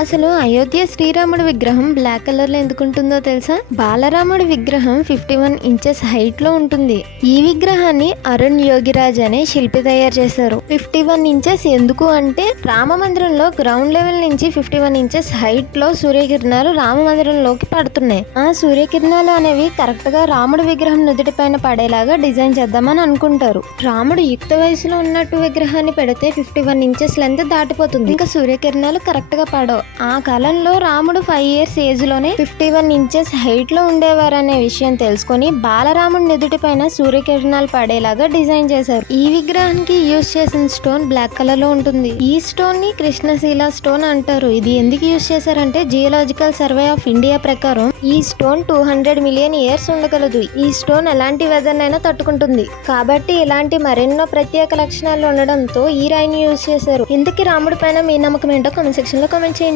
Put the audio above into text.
అసలు అయోధ్య శ్రీరాముడి విగ్రహం బ్లాక్ కలర్ లో ఎందుకు ఉంటుందో తెలుసా? బాలరాముడి విగ్రహం 51 ఇంచెస్ హైట్ లో ఉంటుంది. ఈ విగ్రహాన్ని అరుణ్ యోగిరాజ్ అనే శిల్పి తయారు చేశారు. 51 ఇంచెస్ ఎందుకు అంటే రామ మందిరంలో గ్రౌండ్ లెవెల్ నుంచి 51 ఇంచెస్ హైట్ లో సూర్యకిరణాలు రామ మందిరంలోకి పడుతున్నాయి. ఆ సూర్యకిరణాలు అనేవి కరెక్ట్ గా రాముడి విగ్రహం నుదుటి పైన పడేలాగా డిజైన్ చేద్దామని అనుకుంటారు. రాముడు యుక్త వయసులో ఉన్నట్టు విగ్రహాన్ని పెడితే 51 ఇంచెస్ లెంత్ దాటిపోతుంది. ఇంకా సూర్యకిరణాలు కరెక్ట్ గా పడవు. ఆ కాలంలో రాముడు 5 years ఏజ్ లోనే 51 ఇంచెస్ హైట్ లో ఉండేవారనే విషయం తెలుసుకొని బాలరాముడి నుదుటి పైన సూర్యకిరణాలు పడేలాగా డిజైన్ చేశారు. ఈ విగ్రహానికి యూజ్ చేసిన స్టోన్ బ్లాక్ కలర్ లో ఉంటుంది. ఈ స్టోన్ ని కృష్ణశీల స్టోన్ అంటారు. ఇది ఎందుకు యూజ్ చేశారంటే జియోలాజికల్ సర్వే ఆఫ్ ఇండియా ప్రకారం ఈ స్టోన్ 200 మిలియన్ ఇయర్స్ ఉండగలదు. ఈ స్టోన్ ఎలాంటి వెదర్ నైనా తట్టుకుంటుంది. కాబట్టి ఇలాంటి మరెన్నో ప్రత్యేక లక్షణాలు ఉండడంతో ఈ రాయిని యూజ్ చేశారు. ఇందుకు రాముడి పైన మీ నమ్మకం ఏంటో కామెంట్ సెక్షన్ లో కామెంట్ చేయండి.